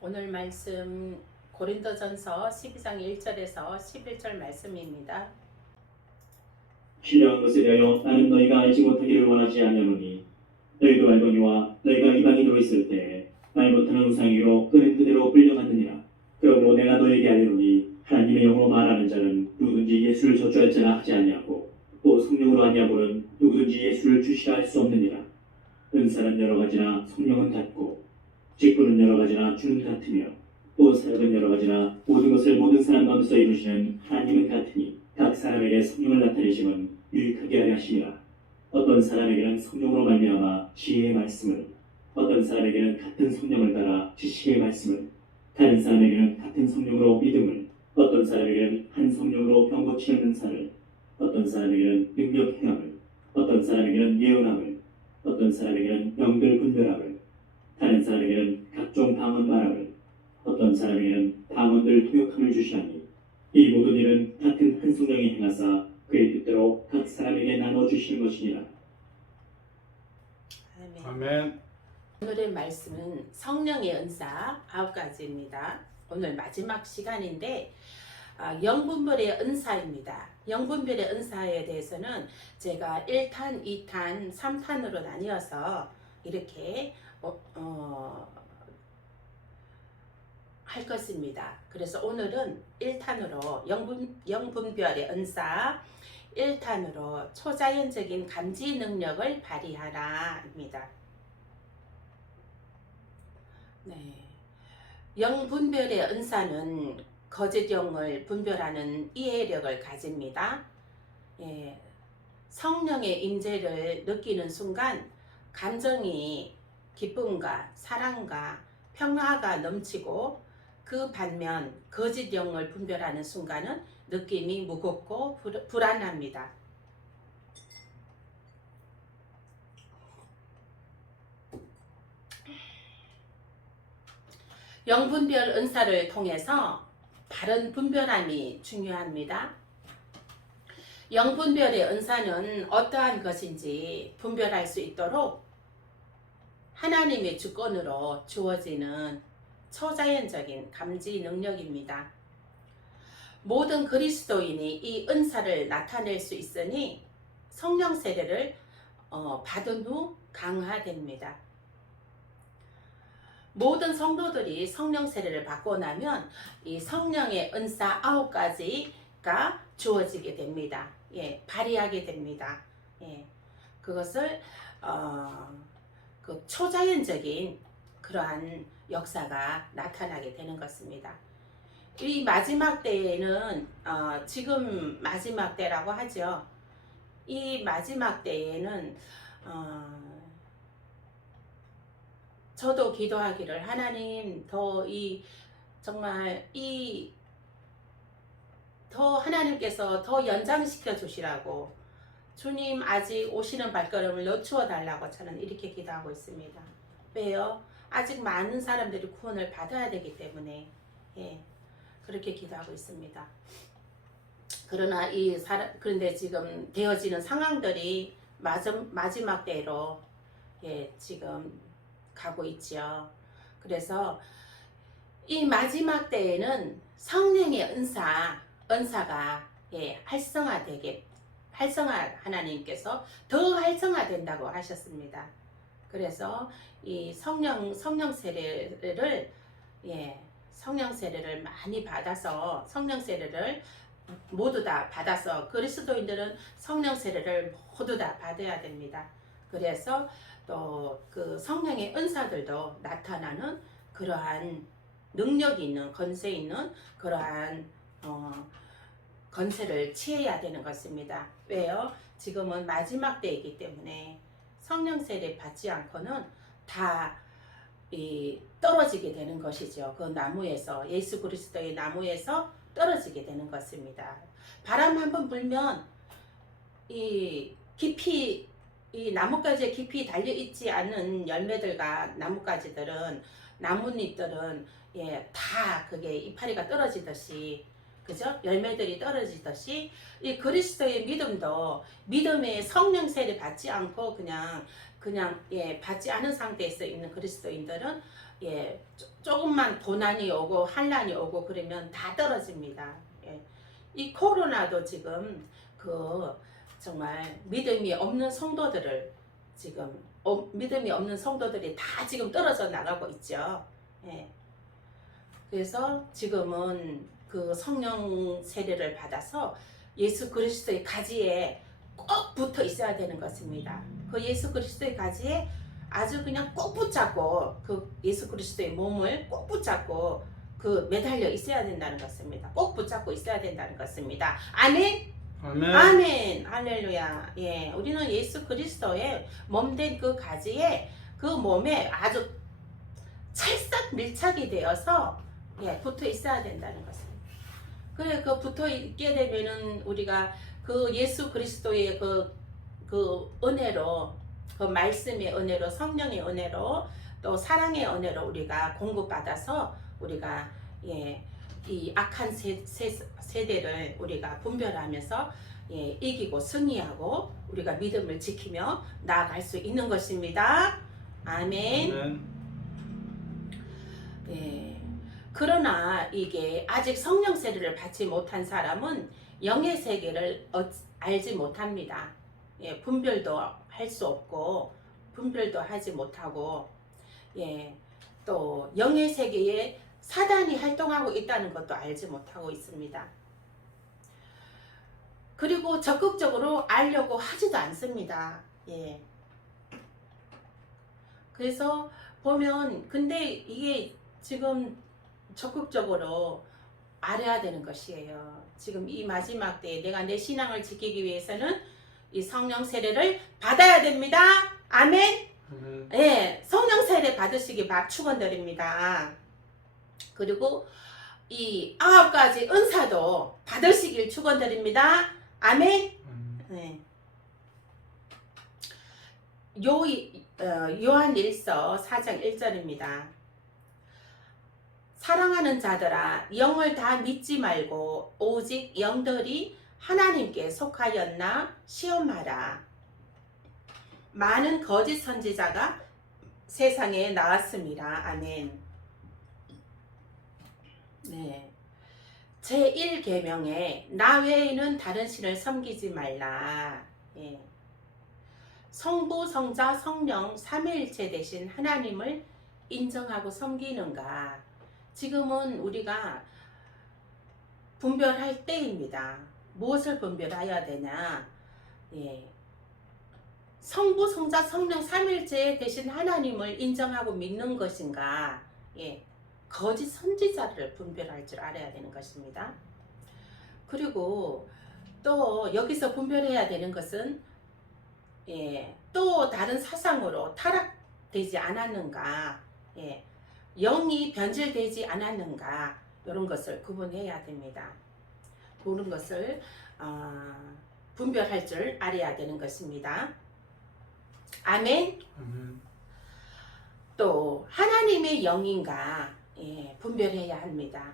오늘 말씀 고린도전서 12장 1절에서 11절 말씀입니다. 신령한 것에 대하여 나는 너희가 알지 못하기를 원하지 아니하노니 너희도 알거니와 너희가 이방인으로 있을 때 말 못하는 우상이로 그는 그대로 끌려갔느니라. 그러므로 내가 너희에게 알리노니 하나님의 영으로 말하는 자는 누구든지 예수를 저주할자라 하지 아니하고 또 성령으로 아니하고는 누구든지 예수를 주시라 할 수 없느니라. 은사는 여러 가지나 성령은 같고 직분은 여러 가지나 주는 같으며 또 사역은 여러 가지나 모든 것을 모든 사람 가운데서 이루시는 하나님은 같으니 각 사람에게 성령을 나타내심은 유익하게 하려 하시니라. 어떤 사람에게는 성령으로 말미암아 지혜의 말씀을, 어떤 사람에게는 같은 성령을 따라 지식의 말씀을, 다른 사람에게는 같은 성령으로 믿음을, 어떤 사람에게는 한 성령으로 병 고치는 은사를, 어떤 사람에게는 능력 행함을, 어떤 사람에게는 예언함을, 어떤 사람에게는 영들 분별함을, 다른 사람에게는 각종 방언 말함을, 어떤 사람에게는 방언들 통역함을 주시나니 이 모든 일은 같은 한 성령이 행하사 그의 뜻대로 각 사람에게 나눠 주시는 것이니라. 아멘. 아멘. 오늘의 말씀은 성령의 은사 9가지입니다. 오늘 마지막 시간인데 영분별의 은사입니다. 영분별의 은사에 대해서는 제가 1탄, 2탄, 3탄으로 나뉘어서 이렇게 할 것입니다. 그래서 오늘은 1탄으로 영분별의 은사, 1탄으로 초자연적인 감지 능력을 발휘하라입니다. 네. 영분별의 은사는 거짓 영을 분별하는 이해력을 가집니다. 예. 성령의 임재를 느끼는 순간 감정이 기쁨과 사랑과 평화가 넘치고 그 반면 거짓 영을 분별하는 순간은 느낌이 무겁고 불안합니다. 영분별 은사를 통해서 바른 분별함이 중요합니다. 영분별의 은사는 어떠한 것인지 분별할 수 있도록 하나님의 주권으로 주어지는 초자연적인 감지 능력입니다. 모든 그리스도인이 이 은사를 나타낼 수 있으니 성령 세례를 받은 후 강화됩니다. 모든 성도들이 성령 세례를 받고 나면 이 성령의 은사 9가지가 주어지게 됩니다. 예, 발휘하게 됩니다. 예, 그것을 그 초자연적인 그러한 역사가 나타나게 되는 것입니다. 이 마지막 때에는 지금 마지막 때라고 하죠. 이 마지막 때에는 저도 기도하기를 하나님 더 하나님께서 더 연장시켜 주시라고 주님 아직 오시는 발걸음을 늦추어 달라고 저는 이렇게 기도하고 있습니다. 왜요? 아직 많은 사람들이 구원을 받아야 되기 때문에 예, 그렇게 기도하고 있습니다. 그러나 그런데 지금 되어지는 상황들이 마지막 때로 예, 지금 가고 있죠. 그래서 이 마지막 때에는 성령의 은사가 예, 하나님께서 더 활성화된다고 하셨습니다. 그래서 이 성령 세례를 성령 세례를 많이 받아서 성령 세례를 모두 다 받아서 그리스도인들은 성령 세례를 모두 다 받아야 됩니다. 그래서 또 그 성령의 은사들도 나타나는 그러한 능력 있는 권세 있는 그러한 권세를 취해야 되는 것입니다. 왜요? 지금은 마지막 때이기 때문에 성령 세례 받지 않고는 다 떨어지게 되는 것이죠. 그 나무에서 예수 그리스도의 나무에서 떨어지게 되는 것입니다. 바람 한번 불면 이 나뭇가지에 깊이 달려있지 않은 열매들과 나뭇잎들은 예, 다 그게 이파리가 떨어지듯이 그죠? 열매들이 떨어지듯이 이 그리스도의 믿음도 믿음의 성령 세례 받지 않고 그냥 예, 받지 않은 상태에서 있는 그리스도인들은 조금만 고난이 오고 환란이 오고 그러면 다 떨어집니다. 예. 이 코로나도 지금 정말 믿음이 없는 성도들을 지금 믿음이 없는 성도들이 다 지금 떨어져 나가고 있죠. 예. 그래서 지금은 그 성령 세례를 받아서 예수 그리스도의 가지에 꼭 붙어 있어야 되는 것입니다. 그 예수 그리스도의 가지에 아주 그냥 꼭 붙잡고 그 예수 그리스도의 몸을 꼭 붙잡고 매달려 있어야 된다는 것입니다. 꼭 붙잡고 있어야 된다는 것입니다. 아멘. 아멘. 아멘. 할렐루야. 예, 우리는 예수 그리스도의 몸된 그 가지에 그 몸에 아주 찰싹 밀착이 되어서 붙어 있어야 된다는 것입니다. 그래 그 붙어 있게 되면은 우리가 그 예수 그리스도의 그 은혜로 그 말씀의 은혜로 성령의 은혜로 또 사랑의 은혜로 우리가 공급받아서 우리가 이 악한 세대를 우리가 분별하면서 이기고 승리하고 우리가 믿음을 지키며 나아갈 수 있는 것입니다. 아멘. 아멘. 그러나 이게 아직 성령 세례를 받지 못한 사람은 영의 세계를 알지 못합니다. 분별도 할 수 없고 분별도 하지 못하고 또 영의 세계에 사단이 활동하고 있다는 것도 알지 못하고 있습니다. 그리고 적극적으로 알려고 하지도 않습니다. 그래서 보면 근데 이게 지금 적극적으로 알아야 되는 것이에요. 지금 이 마지막 때에 내가 내 신앙을 지키기 위해서는 이 성령 세례를 받아야 됩니다. 아멘. 성령 세례 받으시기 축원드립니다. 그리고 이 9가지 은사도 받으시길 축원드립니다. 아멘. 요한일서 4장 1절입니다. 사랑하는 자들아 영을 다 믿지 말고 오직 영들이 하나님께 속하였나 시험하라. 많은 거짓 선지자가 세상에 나왔습니다. 아멘. 제1계명에 나 외에는 다른 신을 섬기지 말라. 성부, 성자, 성령 삼위일체 대신 하나님을 인정하고 섬기는가? 지금은 우리가 분별할 때입니다. 무엇을 분별해야 되냐? 성부, 성자, 성령 삼위일체 대신 하나님을 인정하고 믿는 것인가? 거짓 선지자를 분별할 줄 알아야 되는 것입니다. 그리고 또 여기서 분별해야 되는 것은 또 다른 사상으로 타락되지 않았는가, 영이 변질되지 않았는가, 이런 것을 구분해야 됩니다. 그런 것을 분별할 줄 알아야 되는 것입니다. 아멘. 또 하나님의 영인가 분별해야 합니다.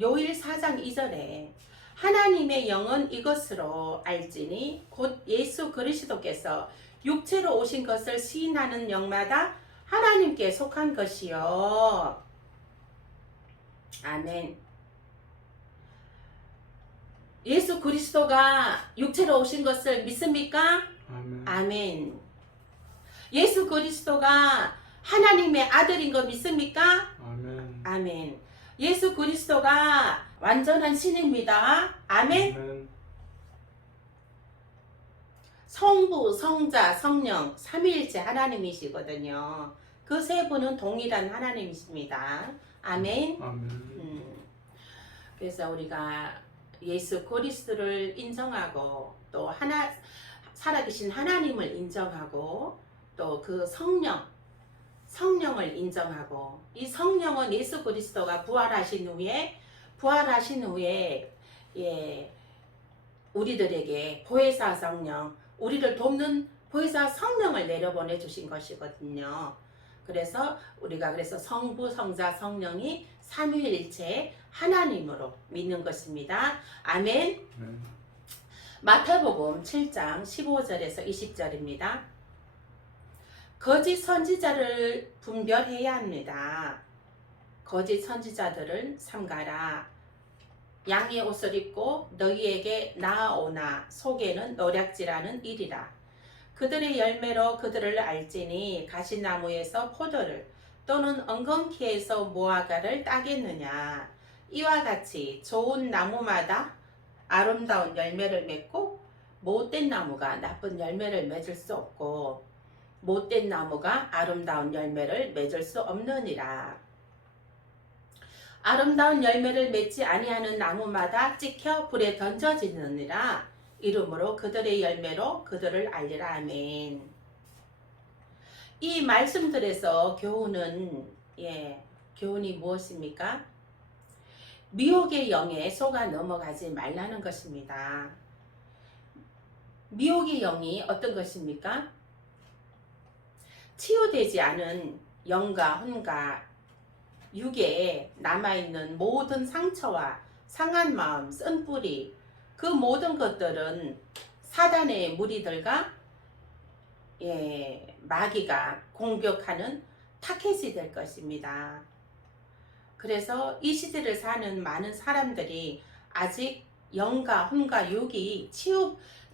요일 4장 2절에 하나님의 영은 이것으로 알지니 곧 예수 그리스도께서 육체로 오신 것을 시인하는 영마다 하나님께 속한 것이요. 아멘. 예수 그리스도가 육체로 오신 것을 믿습니까? 아멘. 아멘. 예수 그리스도가 하나님의 아들인 거 믿습니까? 아멘. 아멘. 예수 그리스도가 완전한 신입니다. 아멘. 아멘. 성부, 성자, 성령 삼위일체 하나님이시거든요. 그 세 분은 동일한 하나님이십니다. 아멘. 아멘. 그래서 우리가 예수 그리스도를 인정하고 또 살아계신 하나님을 인정하고 또 그 성령을 인정하고, 이 성령은 예수 그리스도가 부활하신 후에 우리들에게 보혜사 성령, 우리를 돕는 보혜사 성령을 내려보내 주신 것이거든요. 그래서 우리가 성부, 성자, 성령이 삼위일체 하나님으로 믿는 것입니다. 아멘. 마태복음 7장 15절에서 20절입니다. 거짓 선지자를 분별해야 합니다. 거짓 선지자들을 삼가라. 양의 옷을 입고 너희에게 나아오나 속에는 노략질하는 일이라. 그들의 열매로 그들을 알지니 가시나무에서 포도를 또는 엉겅퀴에서 무화과를 따겠느냐. 이와 같이 좋은 나무마다 아름다운 열매를 맺고 못된 나무가 나쁜 열매를 맺을 수 없고 못된 나무가 아름다운 열매를 맺을 수 없느니라. 아름다운 열매를 맺지 아니하는 나무마다 찍혀 불에 던져지느니라. 이름으로 그들의 열매로 그들을 알리라. 아멘. 이 말씀들에서 교훈이 무엇입니까? 미혹의 영에 속아 넘어가지 말라는 것입니다. 미혹의 영이 어떤 것입니까? 치유되지 않은 영과 혼과 육에 남아있는 모든 상처와 상한 마음, 쓴뿌리, 그 모든 것들은 사단의 무리들과 마귀가 공격하는 타켓이 될 것입니다. 그래서 이 시대를 사는 많은 사람들이 아직 영과 혼과 육이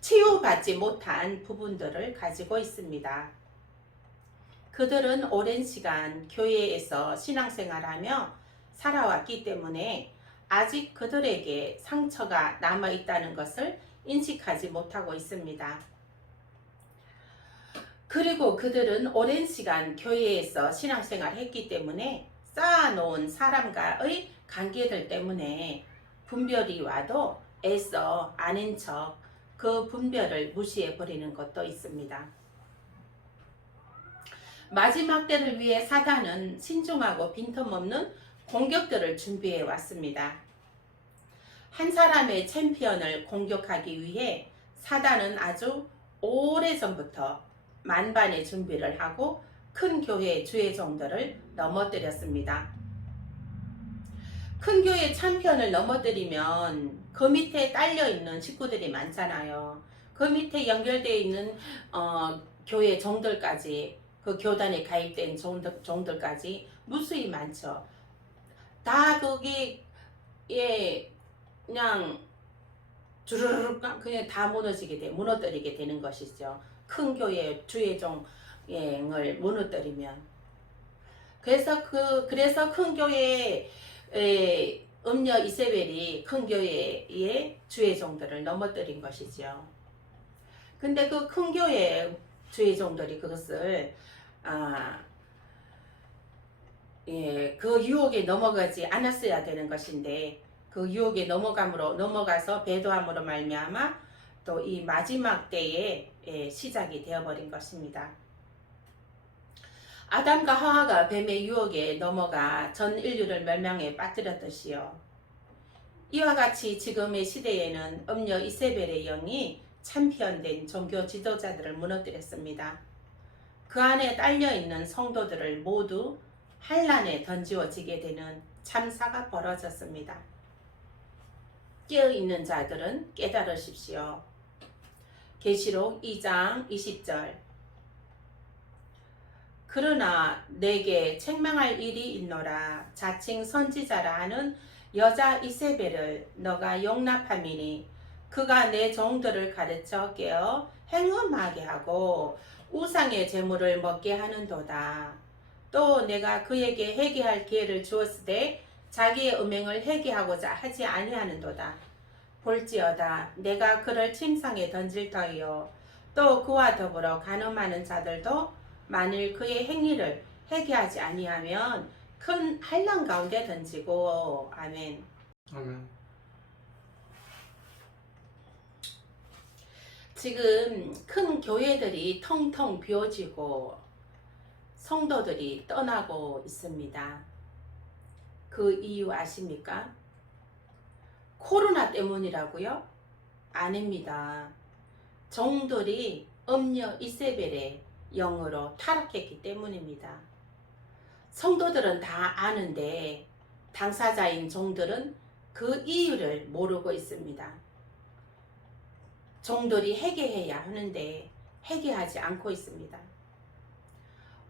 치유받지 못한 부분들을 가지고 있습니다. 그들은 오랜 시간 교회에서 신앙생활하며 살아왔기 때문에 아직 그들에게 상처가 남아있다는 것을 인식하지 못하고 있습니다. 그리고 그들은 오랜 시간 교회에서 신앙생활을 했기 때문에 쌓아놓은 사람과의 관계들 때문에 분별이 와도 애써 아닌 척 그 분별을 무시해버리는 것도 있습니다. 마지막 때를 위해 사단은 신중하고 빈틈없는 공격들을 준비해 왔습니다. 한 사람의 챔피언을 공격하기 위해 사단은 아주 오래전부터 만반의 준비를 하고 큰 교회의 주의종들을 넘어뜨렸습니다. 큰 교회 챔피언을 넘어뜨리면 그 밑에 딸려있는 식구들이 많잖아요. 그 밑에 연결되어 있는 교회 종들까지, 그 교단에 가입된 종들까지 무수히 많죠. 다 거기 그냥 주르륵 그냥 다 무너뜨리게 되는 것이죠. 큰 교회 주의종을 무너뜨리면. 그래서 큰 교회의 음녀 이세벨이 큰 교회의 주의종들을 넘어뜨린 것이죠. 근데 그 큰 교회의 주의종들이 그것을 그 유혹에 넘어가지 않았어야 되는 것인데 그 유혹에 넘어가서 배도함으로 말미암아 또 이 마지막 때에 시작이 되어버린 것입니다. 아담과 하와가 뱀의 유혹에 넘어가 전 인류를 멸망에 빠뜨렸듯이요. 이와 같이 지금의 시대에는 음녀 이세벨의 영이 참편된 종교 지도자들을 무너뜨렸습니다. 그 안에 딸려있는 성도들을 모두 환란에 던지워지게 되는 참사가 벌어졌습니다. 깨어있는 자들은 깨달으십시오. 계시록 2장 20절. 그러나 내게 책망할 일이 있노라. 자칭 선지자라 하는 여자 이세벨을 너가 용납함이니 그가 내 종들을 가르쳐 깨어 행음하게 하고 우상의 제물을 먹게 하는도다. 또 내가 그에게 회개할 기회를 주었으되 자기의 음행을 회개하고자 하지 아니하는도다. 볼지어다 내가 그를 침상에 던질 터이요 또 그와 더불어 간음하는 자들도 만일 그의 행위를 회개하지 아니하면 큰 환난 가운데 던지고. 아멘. 아멘. 지금 큰 교회들이 텅텅 비어지고 성도들이 떠나고 있습니다. 그 이유 아십니까? 코로나 때문이라고요? 아닙니다. 종들이 음녀 이세벨의 영으로 타락했기 때문입니다. 성도들은 다 아는데 당사자인 종들은 그 이유를 모르고 있습니다. 종들이 회개해야 하는데 회개하지 않고 있습니다.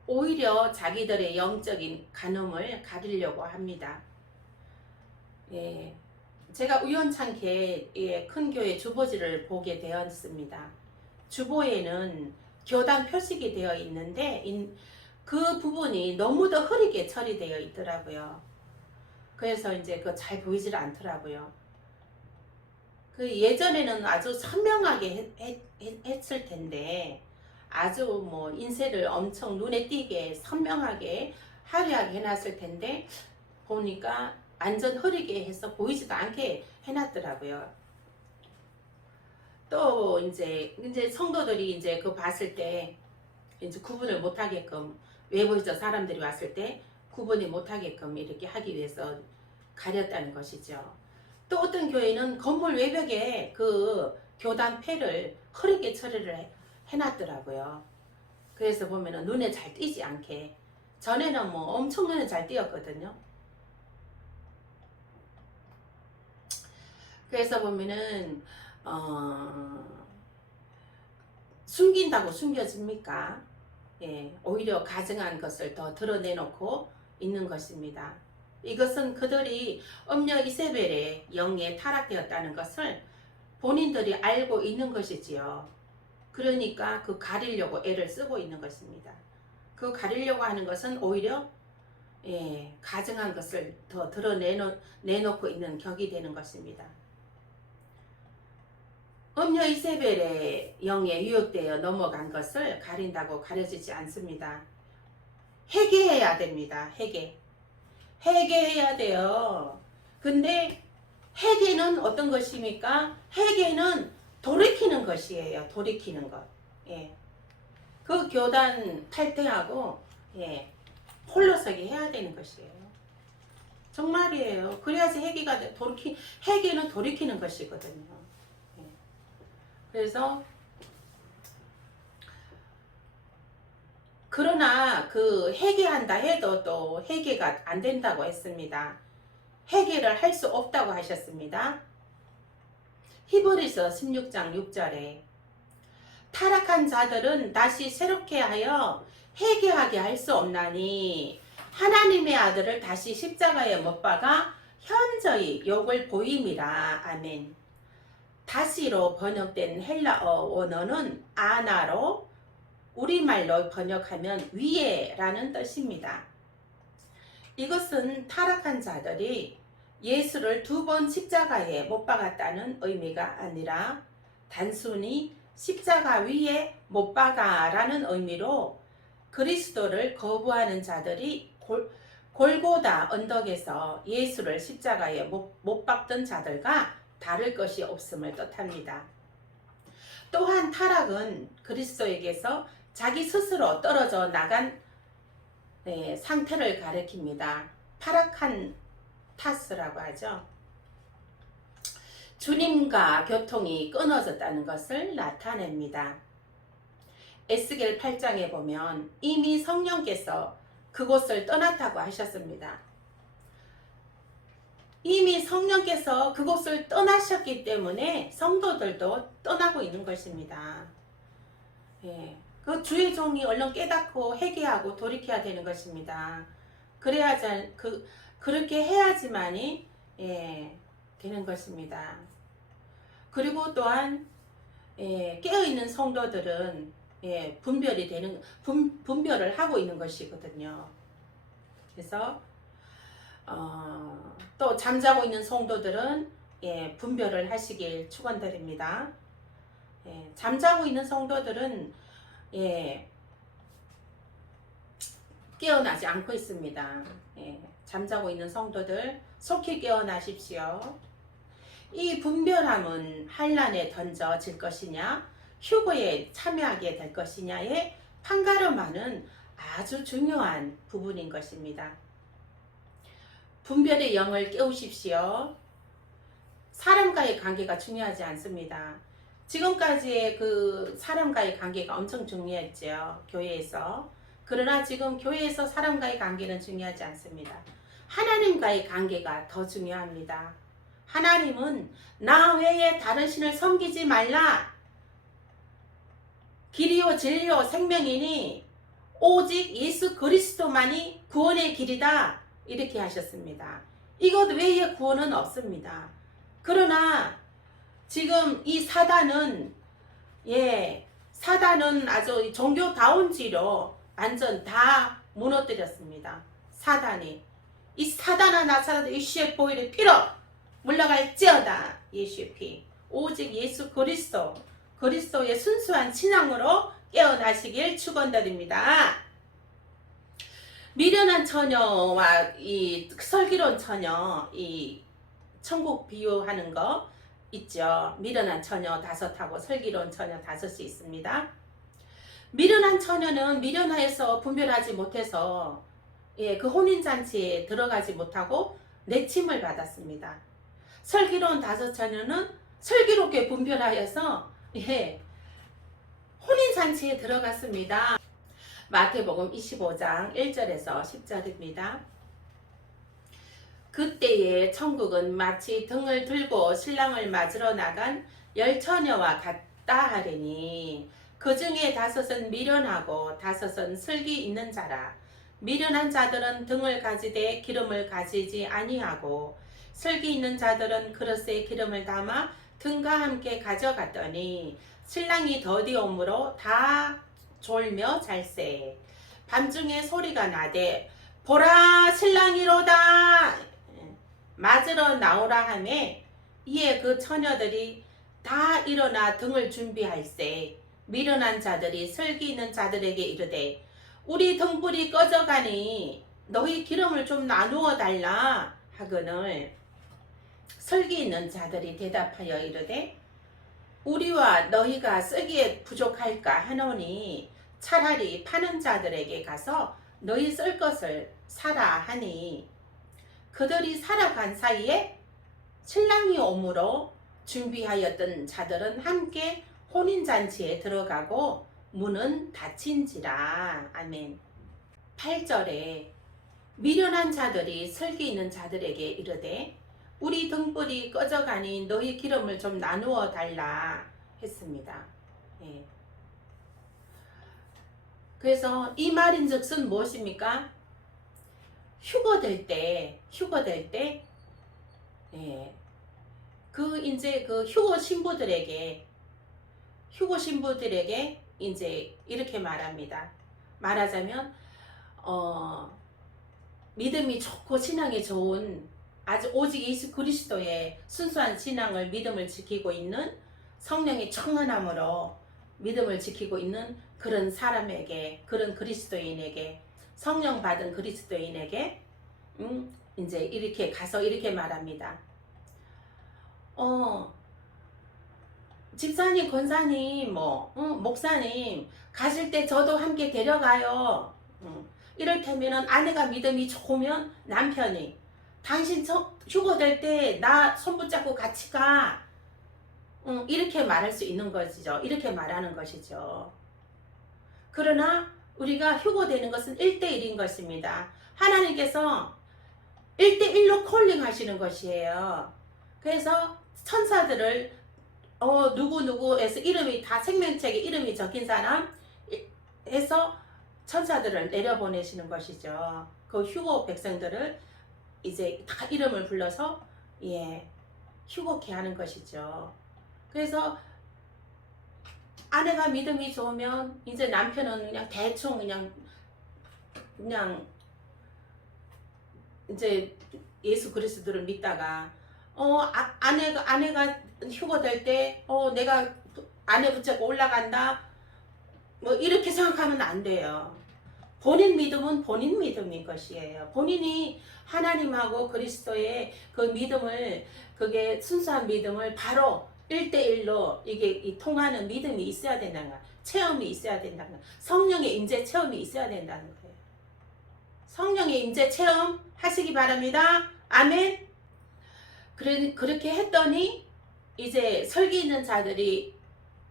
오히려 자기들의 영적인 간음을 가리려고 합니다. 예, 제가 우연찮게 큰 교회 주보지를 보게 되었습니다. 주보에는 교단 표식이 되어 있는데 그 부분이 너무도 흐리게 처리되어 있더라고요. 그래서 이제 그 잘 보이질 않더라고요. 그 예전에는 아주 선명하게 했을 텐데 아주 뭐 인쇄를 엄청 눈에 띄게 선명하게 화려하게 해놨을 텐데 보니까 완전 흐리게 해서 보이지도 않게 해놨더라고요. 또 이제 성도들이 이제 그 봤을 때 이제 구분을 못하게끔 외부에서 사람들이 왔을 때 구분이 못하게끔 이렇게 하기 위해서 가렸다는 것이죠. 또 어떤 교회는 건물 외벽에 그 교단패를 흐리게 처리를 해놨더라고요. 그래서 보면은 눈에 잘 띄지 않게. 전에는 뭐 엄청 눈에 잘 띄었거든요. 그래서 보면은 숨긴다고 숨겨집니까? 예, 오히려 가증한 것을 더 드러내놓고 있는 것입니다. 이것은 그들이 음녀 이세벨의 영에 타락되었다는 것을 본인들이 알고 있는 것이지요. 그러니까 그 가리려고 애를 쓰고 있는 것입니다. 그 가리려고 하는 것은 오히려 가증한 것을 더 드러내놓고 있는 격이 되는 것입니다. 음녀 이세벨의 영에 유혹되어 넘어간 것을 가린다고 가려지지 않습니다. 회개해야 됩니다. 회개해야 돼요. 근데 회개는 어떤 것입니까? 회개는 돌이키는 것이에요. 돌이키는 것. 예. 그 교단 탈퇴하고 홀로서기 해야 되는 것이에요. 정말이에요. 그래야지 회개는 돌이키는 것이거든요. 예. 그래서 그러나 그 회개한다 해도 또 회개가 안 된다고 했습니다. 회개를 할 수 없다고 하셨습니다. 히브리서 16장 6절에 타락한 자들은 다시 새롭게 하여 회개하게 할 수 없나니 하나님의 아들을 다시 십자가에 못 박아 현저히 욕을 보임이라. 아멘. 다시로 번역된 헬라어 원어는 아나로 우리말로 번역하면 위에라는 뜻입니다. 이것은 타락한 자들이 예수를 2번 십자가에 못 박았다는 의미가 아니라 단순히 십자가 위에 못 박아라는 의미로 그리스도를 거부하는 자들이 골고다 언덕에서 예수를 십자가에 못 박던 자들과 다를 것이 없음을 뜻합니다. 또한 타락은 그리스도에게서 자기 스스로 떨어져 나간 상태를 가리킵니다. 파락한 타스라고 하죠. 주님과 교통이 끊어졌다는 것을 나타냅니다. 에스겔 8장에 보면 이미 성령께서 그곳을 떠났다고 하셨습니다. 이미 성령께서 그곳을 떠나셨기 때문에 성도들도 떠나고 있는 것입니다. 그 주의 종이 얼른 깨닫고 회개하고 돌이켜야 되는 것입니다. 그렇게 해야지만이 되는 것입니다. 그리고 또한 깨어있는 성도들은 분별을 하고 있는 것이거든요. 그래서 또 잠자고 있는 성도들은 분별을 하시길 축원드립니다. 잠자고 있는 성도들은 깨어나지 않고 있습니다. 잠자고 있는 성도들 속히 깨어나십시오. 이 분별함은 환난에 던져질 것이냐 휴거에 참여하게 될 것이냐의 판가름하는 아주 중요한 부분인 것입니다. 분별의 영을 깨우십시오. 사람과의 관계가 중요하지 않습니다. 지금까지의 그 사람과의 관계가 엄청 중요했죠. 교회에서. 그러나 지금 교회에서 사람과의 관계는 중요하지 않습니다. 하나님과의 관계가 더 중요합니다. 하나님은 나 외에 다른 신을 섬기지 말라. 길이요 진리요 생명이니 오직 예수 그리스도만이 구원의 길이다 이렇게 하셨습니다. 이것 외에 구원은 없습니다. 그러나 지금 이 사단은 사단은 아주 종교다운지로 완전 다 무너뜨렸습니다. 사단이 이 사단아 나사로도 예수의 보혈의 피로 물러갈지어다. 예수의 피 오직 예수 그리스도의 순수한 신앙으로 깨어나시길 축원드립니다. 미련한 처녀와 이 슬기로운 처녀, 이 천국 비유하는 거 있죠. 미련한 처녀 5하고 슬기로운 처녀 5이 있습니다. 미련한 처녀는 미련하여서 분별하지 못해서 그 혼인잔치에 들어가지 못하고 내침을 받았습니다. 슬기로운 5 처녀는 슬기롭게 분별하여서 혼인잔치에 들어갔습니다. 마태복음 25장 1절에서 10절입니다. 그때의 천국은 마치 등을 들고 신랑을 맞으러 나간 10처녀와 같다 하리니 그 중에 5은 미련하고 5은 슬기 있는 자라. 미련한 자들은 등을 가지되 기름을 가지지 아니하고 슬기 있는 자들은 그릇에 기름을 담아 등과 함께 가져갔더니 신랑이 더디오므로 다 졸며 잘세. 밤중에 소리가 나되 보라 신랑이로다 맞으러 나오라 하매 이에 그 처녀들이 다 일어나 등을 준비할세. 미련한 자들이 슬기 있는 자들에게 이르되 우리 등불이 꺼져가니 너희 기름을 좀 나누어 달라 하거늘 슬기 있는 자들이 대답하여 이르되 우리와 너희가 쓰기에 부족할까 하노니 차라리 파는 자들에게 가서 너희 쓸 것을 사라 하니 그들이 살아간 사이에 신랑이 오므로 준비하였던 자들은 함께 혼인잔치에 들어가고 문은 닫힌지라. 아멘. 8절에 미련한 자들이 슬기 있는 자들에게 이르되 우리 등불이 꺼져가니 너희 기름을 좀 나누어 달라 했습니다. 그래서 이 말인즉슨 무엇입니까? 휴거될 때 이제 그 휴거 신부들에게 이제 이렇게 말합니다. 말하자면 믿음이 좋고 신앙이 좋은 아주 오직 예수 그리스도의 순수한 신앙을 믿음을 지키고 있는 성령의 충만함으로 믿음을 지키고 있는 그런 사람에게, 그런 그리스도인에게, 성령 받은 그리스도인에게 이제 이렇게 가서 이렇게 말합니다. 집사님, 권사님, 목사님 가실 때 저도 함께 데려가요. 이를테면 아내가 믿음이 좋으면 남편이 당신 휴거될 때 나 손 붙잡고 같이 가. 이렇게 말할 수 있는 것이죠. 이렇게 말하는 것이죠. 그러나 우리가 휴거되는 것은 1대1인 것입니다. 하나님께서 1대1로 콜링 하시는 것이에요. 그래서 천사들을 누구누구에서 이름이 다 생명책에 이름이 적힌 사람 해서 천사들을 내려보내시는 것이죠. 그 휴거 백성들을 이제 다 이름을 불러서 휴거케 하는 것이죠. 그래서 아내가 믿음이 좋으면 이제 남편은 그냥 대충 그냥 이제 예수 그리스도를 믿다가 아내가 휴거될 때 내가 아내 붙잡고 올라간다 뭐 이렇게 생각하면 안 돼요. 본인 믿음은 본인 믿음인 것이에요. 본인이 하나님하고 그리스도의 그 믿음을, 그게 순수한 믿음을 바로 1대1로 이게 통하는 믿음이 있어야 된다는 거야. 체험이 있어야 된다는 거야. 성령의 임재 체험이 있어야 된다는 거예요. 성령의 임재 체험 하시기 바랍니다. 아멘. 그렇게 했더니 이제 설기 있는 자들이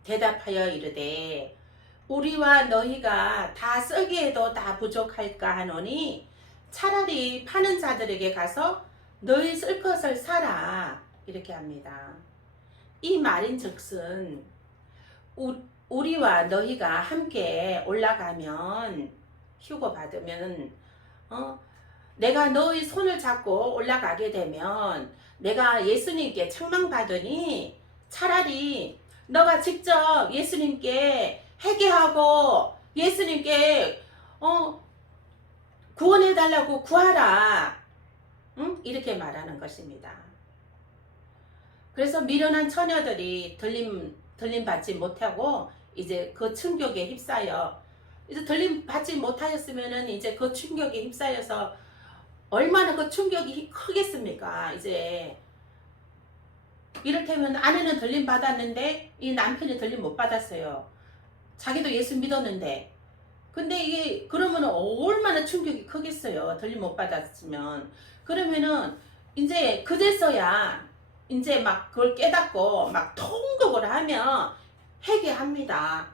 대답하여 이르되 우리와 너희가 다 쓰기에도 다 부족할까 하노니 차라리 파는 자들에게 가서 너희 쓸 것을 사라 이렇게 합니다. 이 말인즉슨 우리와 너희가 함께 올라가면 휴거 받으면 내가 너의 손을 잡고 올라가게 되면 내가 예수님께 책망받으니 차라리 너가 직접 예수님께 회개하고 예수님께 구원해달라고 구하라. 응? 이렇게 말하는 것입니다. 그래서 미련한 처녀들이 들림 받지 못하고 이제 그 충격에 휩싸여 이제 들림 받지 못하였으면은 이제 그 충격에 휩싸여서 얼마나 그 충격이 크겠습니까? 이제 이를테면 아내는 들림 받았는데 이 남편이 들림 못 받았어요. 자기도 예수 믿었는데 근데 이게 그러면 얼마나 충격이 크겠어요. 들림 못 받았으면. 그러면은 이제 그제서야 이제 막 그걸 깨닫고 막 통곡을 하면 회개합니다.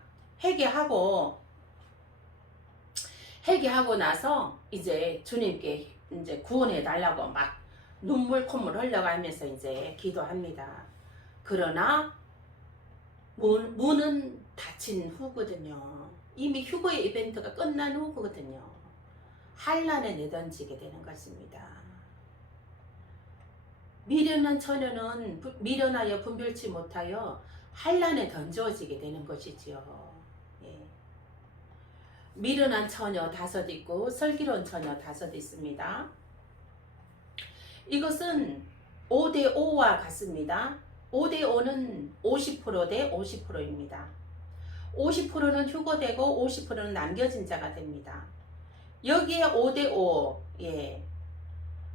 회개하고 나서 이제 주님께 이제 구원해 달라고 막 눈물 콧물 흘려가면서 이제 기도합니다. 그러나 문은 닫힌 후거든요. 이미 휴거의 이벤트가 끝난 후거든요. 환란에 내던지게 되는 것입니다. 미련한 처녀는 미련하여 분별치 못하여 환란에 던져지게 되는 것이지요. 예. 미련한 처녀 5 있고 슬기로운 처녀 5 있습니다. 이것은 5대5와 같습니다. 5대5는 50% 대 50%입니다. 50%는 휴거되고 50%는 남겨진 자가 됩니다. 여기에 5대5, 예.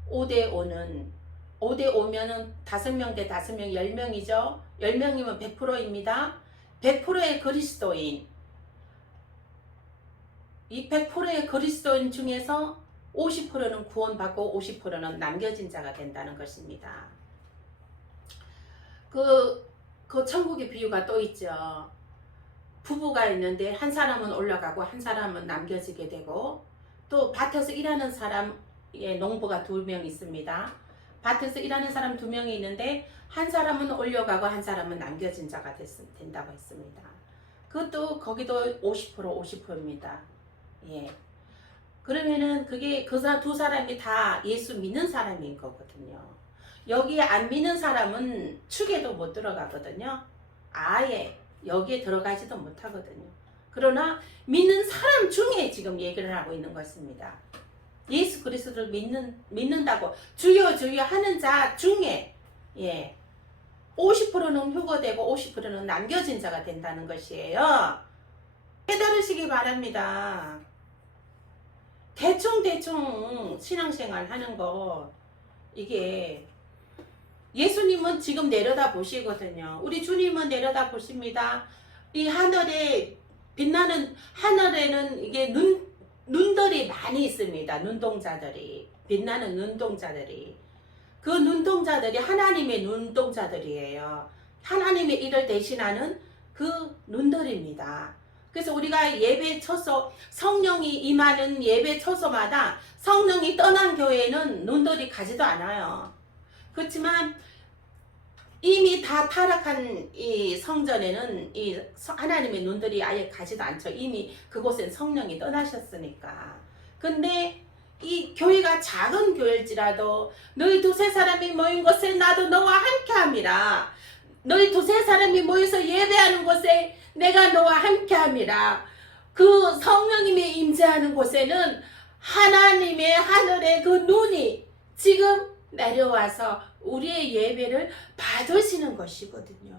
5대5는 5대5면은 5명 대 5명 10명이죠. 10명이면 100%입니다. 100%의 그리스도인, 이 100%의 그리스도인 중에서 50%는 구원받고 50%는 남겨진 자가 된다는 것입니다. 그 천국의 비유가 또 있죠. 부부가 있는데 한 사람은 올라가고 한 사람은 남겨지게 되고 또 밭에서 일하는 사람의 농부가 2명 있습니다. 밭에서 일하는 사람 2명이 있는데 한 사람은 올려가고 한 사람은 남겨진 자가 된다고 했습니다. 그것도 거기도 50%입니다. 예. 그러면은 그게 그 2사람이 다 예수 믿는 사람인 거거든요. 여기에 안 믿는 사람은 축에도 못 들어가거든요. 아예 여기에 들어가지도 못하거든요. 그러나 믿는 사람 중에 지금 얘기를 하고 있는 것입니다. 예수 그리스도를 믿는다고 주여 주여 하는 자 중에, 예, 50%는 휴거되고 50%는 남겨진 자가 된다는 것이에요. 깨달으시기 바랍니다. 대충 신앙생활 하는 거, 이게 예수님은 지금 내려다 보시거든요. 우리 주님은 내려다 보십니다. 이 하늘에 빛나는 하늘에는 이게 눈들이 많이 있습니다. 눈동자들이, 빛나는 눈동자들이, 그 눈동자들이 하나님의 눈동자들이에요. 하나님의 일을 대신하는 그 눈들입니다. 그래서 우리가 예배 처소, 성령이 임하는 예배 처소마다 성령이 떠난 교회에는 눈들이 가지도 않아요. 그렇지만 이미 다 타락한 이 성전에는 이 하나님의 눈들이 아예 가지도 않죠. 이미 그곳엔 성령이 떠나셨으니까. 근데 이 교회가 작은 교회일지라도 너희 2-3사람이 모인 곳에 나도 너와 함께함이라. 너희 2-3사람이 모여서 예배하는 곳에 내가 너와 함께함이라. 그 성령님이 임재하는 곳에는 하나님의 하늘의 그 눈이 지금 내려와서 우리의 예배를 받으시는 것이거든요.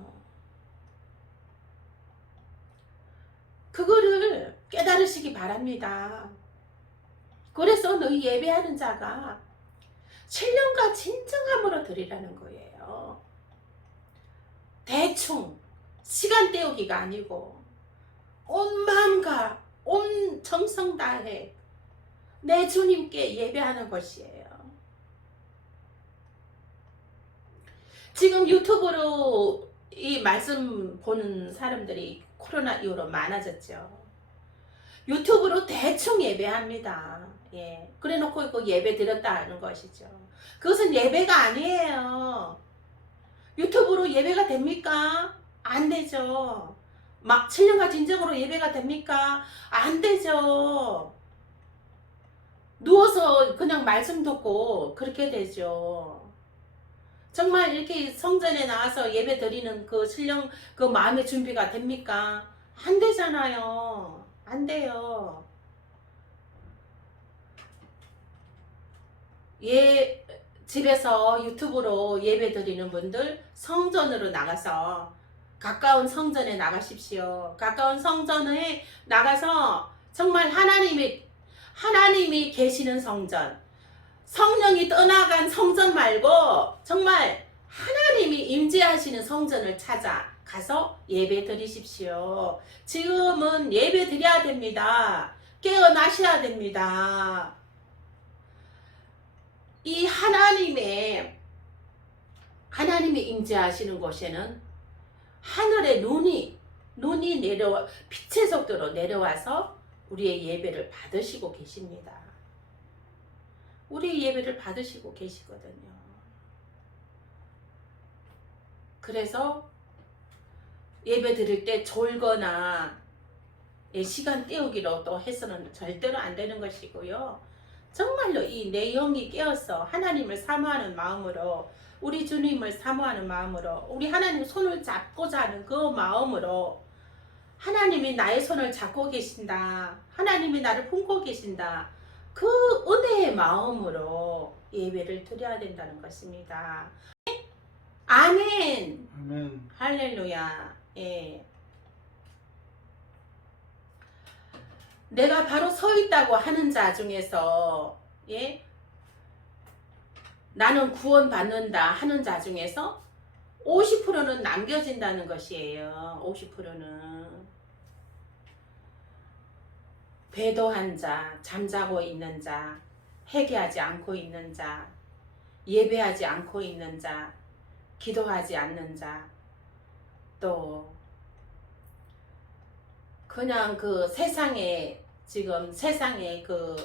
그거를 깨달으시기 바랍니다. 그래서 너희 예배하는 자가 신령과 진정함으로 드리라는 거예요. 대충 시간 때우기가 아니고 온 마음과 온 정성 다해 내 주님께 예배하는 것이에요. 지금 유튜브로 이 말씀 보는 사람들이 코로나 이후로 많아졌죠. 유튜브로 대충 예배합니다. 예. 그래 놓고 그 예배 드렸다 하는 것이죠. 그것은 예배가 아니에요. 유튜브로 예배가 됩니까? 안 되죠. 막 신령과 진정으로 예배가 됩니까? 안 되죠. 누워서 그냥 말씀 듣고 그렇게 되죠. 정말 이렇게 성전에 나와서 예배 드리는 그 신령 그 마음의 준비가 됩니까? 안 되잖아요. 안 돼요. 예, 집에서 유튜브로 예배 드리는 분들 성전으로 나가서 가까운 성전에 나가십시오. 가까운 성전에 나가서 정말 하나님이 계시는 성전, 성령이 떠나간 성전 말고 정말 하나님이 임재하시는 성전을 찾아 가서 예배 드리십시오. 지금은 예배 드려야 됩니다. 깨어나셔야 됩니다. 이 하나님이 임재하시는 곳에는 하늘의 눈이 내려와 빛의 속도로 내려와서 우리의 예배를 받으시고 계십니다. 우리의 예배를 받으시고 계시거든요. 그래서 예배 드릴 때 졸거나 시간 때우기로 또 해서는 절대로 안 되는 것이고요. 정말로 이 내 영이 깨어서 하나님을 사모하는 마음으로, 우리 주님을 사모하는 마음으로, 우리 하나님 손을 잡고자 하는 그 마음으로, 하나님이 나의 손을 잡고 계신다, 하나님이 나를 품고 계신다, 그 은혜의 마음으로 예배를 드려야 된다는 것입니다. 아멘. 아멘. 할렐루야. 예. 내가 바로 서 있다고 하는 자 중에서, 예, 나는 구원받는다 하는 자 중에서 50%는 남겨진다는 것이에요. 50%는 배도한 자, 잠자고 있는 자, 회개하지 않고 있는 자, 예배하지 않고 있는 자, 기도하지 않는 자, 또 그냥 그 세상에 그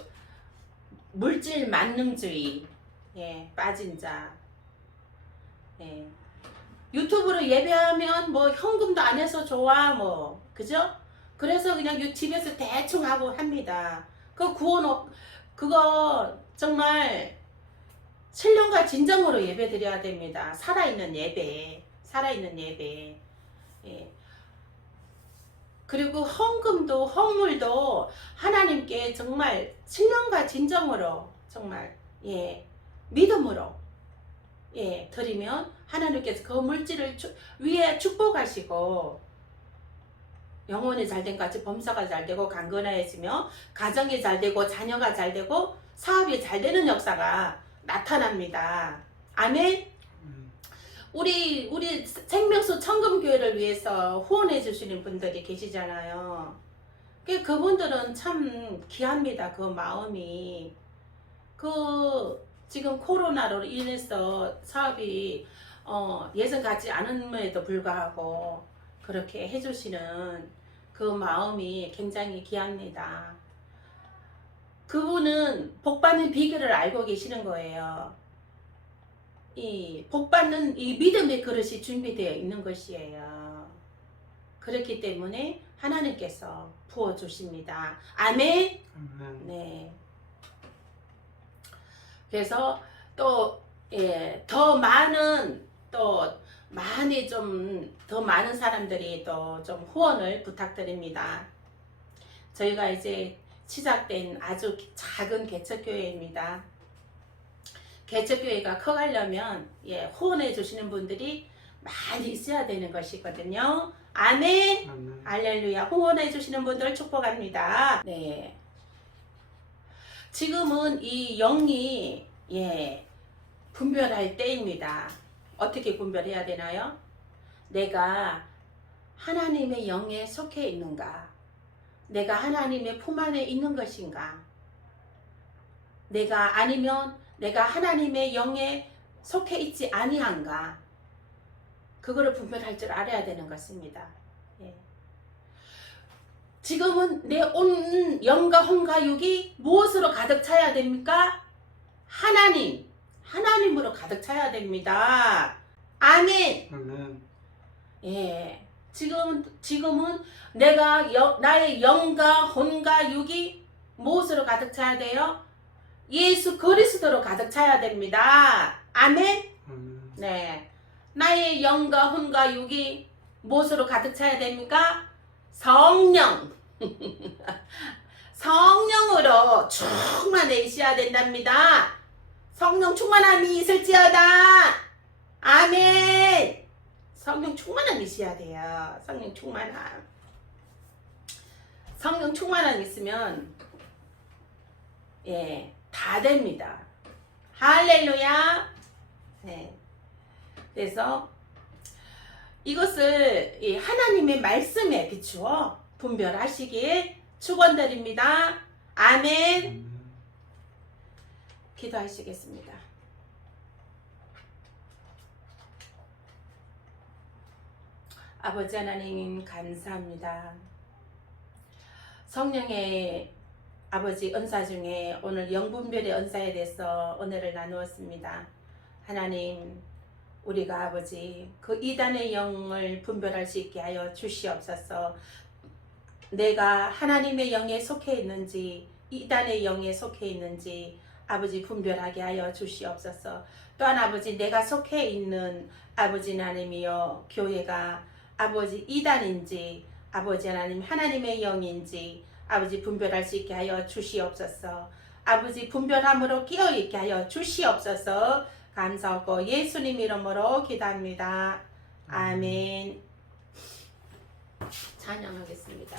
물질 만능주의 빠진 자, 유튜브로 예배하면 뭐 현금도 안 해서 좋아 뭐 그죠? 그래서 그냥 집에서 대충 하고 합니다. 그거 정말 신령과 진정으로 예배 드려야 됩니다. 살아있는 예배. 그리고 헌물도 하나님께 정말 신령과 진정으로 정말 믿음으로 드리면 하나님께서 그 물질을 위에 축복하시고 영혼이 잘된 같이 범사가 잘되고 강건해지며 가정이 잘되고 자녀가 잘되고 사업이 잘되는 역사가 나타납니다. 아멘. 우리 생명수 청금교회를 위해서 후원해 주시는 분들이 계시잖아요. 그분들은 참 귀합니다. 그 마음이. 지금 코로나로 인해서 사업이 예전 같지 않음에도 불구하고 그렇게 해주시는 그 마음이 굉장히 귀합니다. 그분은 복받는 비결을 알고 계시는 거예요. 이 복받는 이 믿음의 그릇이 준비되어 있는 것이에요. 그렇기 때문에 하나님께서 부어주십니다. 아멘. 네. 그래서 또 더 많은 사람들이 또 좀 후원을 부탁드립니다. 저희가 이제 시작된 아주 작은 개척교회입니다. 개척교회가 커가려면 후원해 주시는 분들이 많이 있어야 되는 것이거든요. 아멘. 할렐루야. 후원해 주시는 분들을 축복합니다. 네. 지금은 이 영이 분별할 때입니다. 어떻게 분별해야 되나요? 내가 하나님의 영에 속해 있는가? 내가 하나님의 품 안에 있는 것인가? 아니면 내가 하나님의 영에 속해 있지 아니한가? 그거를 분별할 줄 알아야 되는 것입니다. 지금은 내 온 영과 혼과 육이 무엇으로 가득 차야 됩니까? 하나님으로 가득 차야 됩니다. 아멘. 지금은 나의 영과 혼과 육이 무엇으로 가득 차야 돼요? 예수 그리스도로 가득 차야 됩니다. 아멘. 네. 나의 영과 혼과 육이 무엇으로 가득 차야 됩니까? 성령. 성령으로 충만해 있어야 된답니다. 성령 충만함이 있을지어다. 아멘. 성령 충만함이 있어야 돼요. 성령 충만함. 성령 충만함 있으면 예, 다 됩니다. 할렐루야. 네. 그래서 이것을 이 하나님의 말씀에 비추어 분별하시길 축원드립니다. 아멘. 기도하시겠습니다. 아버지 하나님 감사합니다. 성령의 아버지 은사 중에 오늘 영분별의 은사에 대해서 은혜를 나누었습니다. 하나님, 우리가 아버지 그 이단의 영을 분별할 수 있게 하여 주시옵소서. 내가 하나님의 영에 속해 있는지 이단의 영에 속해 있는지 아버지 분별하게 하여 주시옵소서. 또한 아버지 내가 속해 있는 아버지 하나님이여 교회가 아버지 이단인지 아버지 하나님 하나님의 영인지 아버지 분별할 수 있게 하여 주시옵소서. 아버지 분별함으로 깨어있게 하여 주시옵소서. 감사하고 예수님 이름으로 기도합니다. 아멘. 찬양하겠습니다.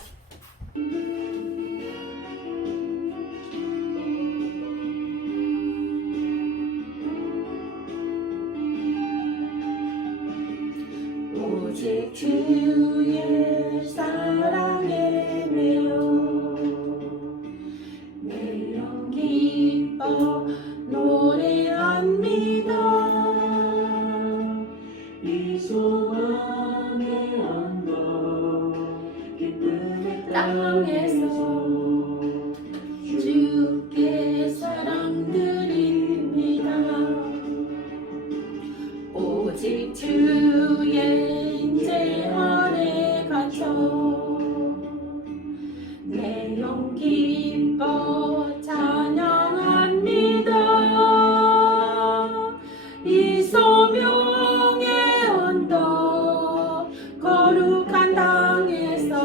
오직 주의 사랑에 매여 내 영 기뻐 노래합니다. 이 소망의 언덕 기쁨의 땅에서 주께 사랑 드립니다. 오직 주의 임재 아래 갇혀 내 영 기뻐 찬양합니다. 이 소명의 언덕 거룩한 땅에서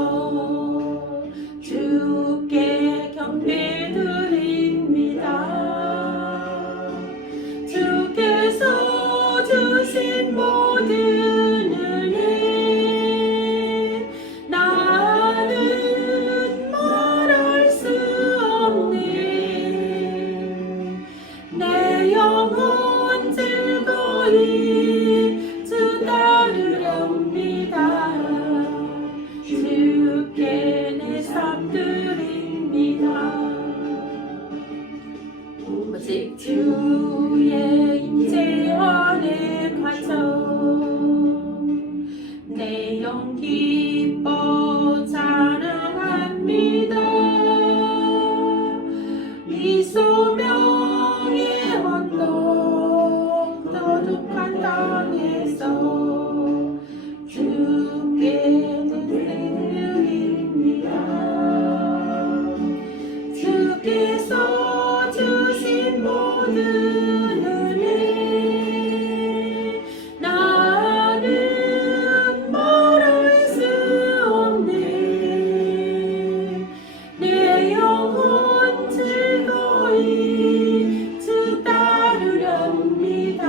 주께 경배 드립니다. 주께서 주신 모든 은혜 나는 말할 수 없네. 내 영혼 즐거이 주 따르렵니다. 주께 내 삶 드립니다. 오직 주의 임재 안에 갇혀 내 영 기뻐 자랑합니다. 이 소명의 언덕 거룩한 땅에서 주께 드립니다. 주께서 주신 모든 은혜 나는 말할 수 없네. 내 영혼 즐거이 주 따르렵니다.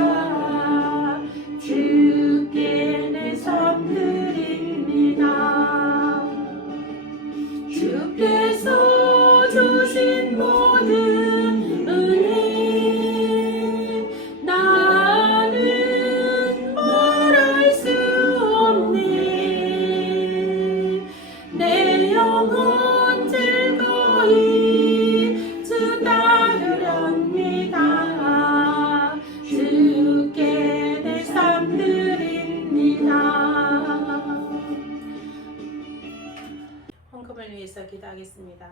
주께 내 삶 드립니다. 주께서 주신 모든 은혜 나는 말할 수 없네. 내 영혼 즐거이 주 따르렵니다. 주께 내 삶 드립니다. 헌금을 위해서 기도하겠습니다.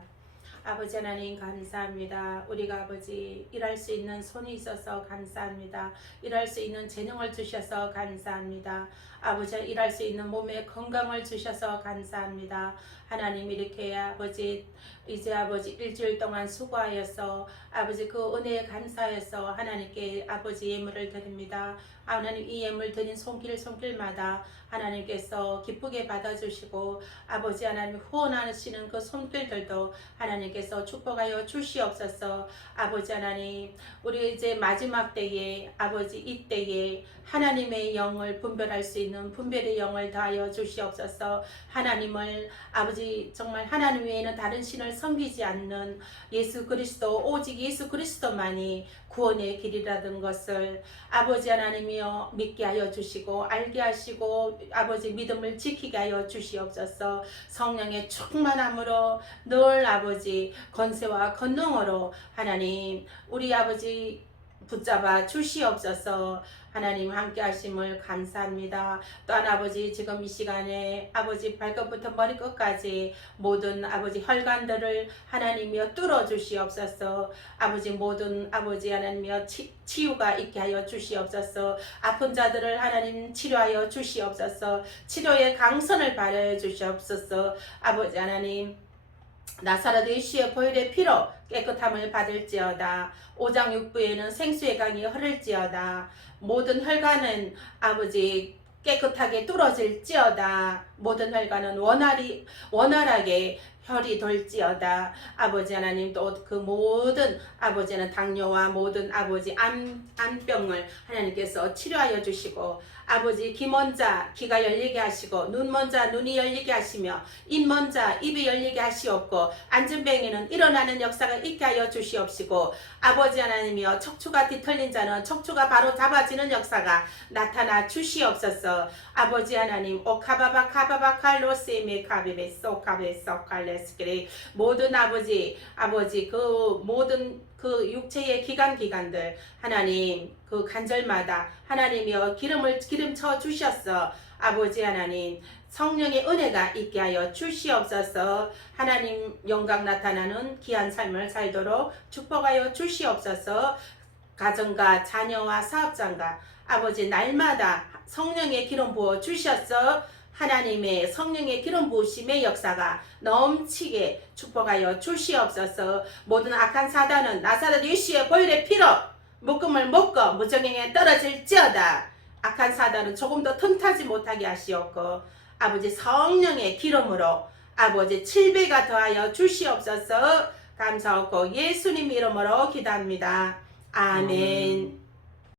아버지 하나님 감사합니다. 우리가 아버지 일할 수 있는 손이 있어서 감사합니다. 일할 수 있는 재능을 주셔서 감사합니다. 아버지 일할 수 있는 몸의 건강을 주셔서 감사합니다. 하나님 이렇게 아버지 이제 아버지 일주일 동안 수고하여서 아버지 그 은혜에 감사해서 하나님께 아버지 예물을 드립니다. 하나님 이 예물 드린 손길마다 하나님께서 기쁘게 받아주시고 아버지 하나님 후원하시는 그 손길들도 하나님께서 축복하여 주시옵소서. 아버지 하나님 우리 이제 마지막 때에 아버지 이때에 하나님의 영을 분별할 수 있는 분별의 영을 더하여 주시옵소서. 하나님을 아버지 정말 하나님 외에는 다른 신을 섬기지 않는 예수 그리스도 오직 예수 그리스도만이 구원의 길이라는 것을 아버지 하나님이여 믿게 하여 주시고 알게 하시고 아버지 믿음을 지키게 하여 주시옵소서. 성령의 충만함으로 늘 아버지 권세와 권능으로 하나님 우리 아버지 붙잡아 주시옵소서. 하나님 함께 하심을 감사합니다. 또한 아버지 지금 이 시간에 아버지 발끝부터 머리끝까지 모든 아버지 혈관들을 하나님이여 뚫어 주시옵소서. 아버지 모든 아버지 하나님이여 치유가 있게 하여 주시옵소서. 아픈 자들을 하나님 치료하여 주시옵소서. 치료의 강선을 발하여 주시옵소서. 아버지 하나님 나사렛 예수의 보혈의 피로 깨끗함을 받을지어다. 5장 6부에는 생수의 강이 흐를지어다. 모든 혈관은 아버지 깨끗하게 뚫어질지어다. 모든 혈관은 원활하게 혈이 돌지어다. 아버지 하나님 또 그 모든 아버지는 당뇨와 모든 아버지 암병을 하나님께서 치료하여 주시고 아버지 귀 먼 자 귀가 열리게 하시고 눈 먼 자 눈이 열리게 하시며 입 먼 자 입이 열리게 하시옵고 안전병에는 일어나는 역사가 있게 하여 주시옵시고 아버지 하나님이여 척추가 뒤틀린 자는 척추가 바로 잡아지는 역사가 나타나 주시옵소서. 아버지 하나님 오카바바 카바바 칼로세메 카베베 소카베 소칼레스케레 모든 아버지 그 모든 그 육체의 기관들 하나님 그 관절마다 하나님이여 기름 쳐 주셨어. 아버지 하나님 성령의 은혜가 있게 하여 주시옵소서. 하나님 영광 나타나는 귀한 삶을 살도록 축복하여 주시옵소서. 가정과 자녀와 사업장과 아버지 날마다 성령의 기름 부어 주셨어. 하나님의 성령의 기름 부으심의 역사가 넘치게 축복하여 주시옵소서. 모든 악한 사단은 나사렛 예수의 보혈의 피로 묶음을 묶어 무정행에 떨어질지어다. 악한 사단은 조금도 틈타지 못하게 하시옵고 아버지 성령의 기름으로 아버지 7배가 더하여 주시옵소서. 감사하고 예수님 이름으로 기도합니다. 아멘.